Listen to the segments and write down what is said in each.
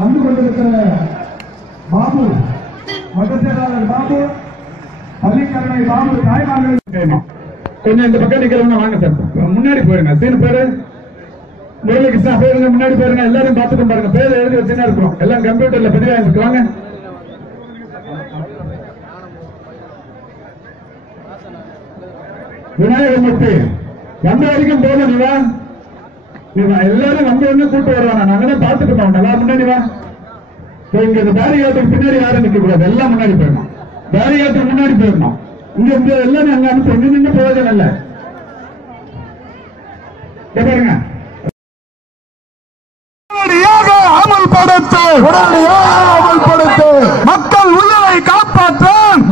வந்து கொண்டிருக்கிற பாபு மதசேனாளர் பாபு பள்ளிக்கரணை பாபு தாய்மார்கள் கொஞ்சம் இந்த பக்கம் நிக்கிறவங்க வாங்க சார், முன்னாடி போயிருங்க. சீன் பேரு முரளிகிருஷ்ணா பேருங்க, முன்னாடி போயிருங்க. எல்லாரும் பார்த்துட்டு பாருங்க, பேர் எழுதி வச்சுன்னா இருக்கிறோம். எல்லாம் கம்ப்யூட்டர்ல பதிவாக வாங்க. விநாயகமூர்த்தி வந்த வரைக்கும் போதும் எல்லாரும் நம்ம ஒண்ணு கூட்டு வருவாங்க. நாங்களே பார்த்துட்டு போவோம். நல்லா முன்னாடி வா. இங்க பேரிகாட்டுக்கு பின்னாடி யாரும் நிக்க கூடாது, எல்லாம் முன்னாடி போயிடணும். பேரிகாட்டுக்கு முன்னாடி போயிடணும். இங்க இருந்து எல்லாம் அங்க அனுப்பி நின்று பிரயோஜனம் இல்ல. பாருங்க, அமல்படுத்து மக்கள் உயிரை காப்பாற்ற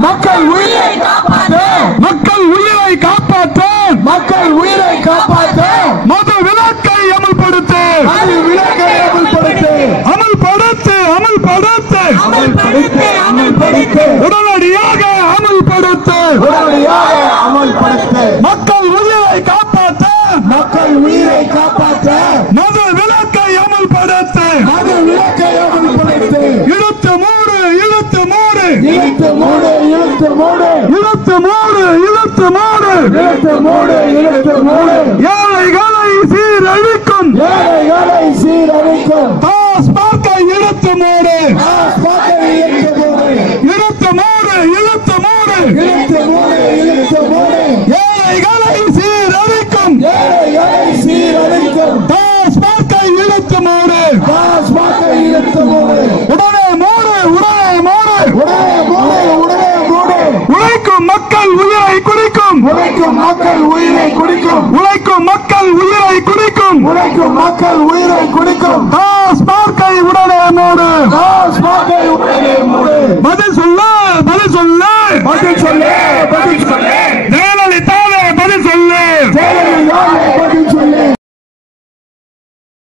மக்கள் உயிரை காப்பாற்ற மக்கள் உயிரை காப்பாற்ற மக்கள் உயிரை காப்பாற்ற மது விலக்கை அமல்படுத்து விலக்கை அமல்படுத்து அமல்படுத்து அமல்படுத்து அமல்படுத்து அமல்படுத்து உடனடியாக அமல்படுத்து உடனடியாக அமல்படுத்து மக்கள் உயிரை காப்பாற்ற மக்கள் உயிரை காப்பாற்ற மது விலக்கை அமல்படுத்து மது விலக்கை அமல்படுத்து இழுத்து மூடு இழுத்து மூடு இழுத்து மூடு இழுத்து மூடு இழுத்து மூடு இழுத்து மூடு இழுத்து மூடு இழுத்து மூடு ஏழைகளை சீரழிக்கும் ஏழைகளை சீரழிக்கும் டாஸ்மார்க்கை இழுத்து மூடு டாஸ்மார்க்கை இழுத்து மூடு இழுத்து மூடு இழுத்து மூடு இழுத்து மூடு இழுத்து மூடு ஏழைகளை சீரழிக்கும் ஏழைகளை சீரழிக்கும் டாஸ்மார்க்கை இழுத்து மூடு டாஸ்மார்க்கை இழுத்து மூடு உடனே மூடு உடனே மூடு உடனே மூடு உடனே மூடு உழைக்கும் மக்கள் உயிரை குடிக்கும் உழைக்கும் மக்கள் உயிரை குடிக்கும் உழைக்கும் மக்கள் உயிரை குடிக்கும் உழைக்கும் மக்கள் உயிரை குடிக்கும் டாஸ்மார்க்கை உடனே மூடு டாஸ்மார்க்கை உடனே மூடு பதில் சொல்லு பதில் சொல்லு பதில் சொல்லு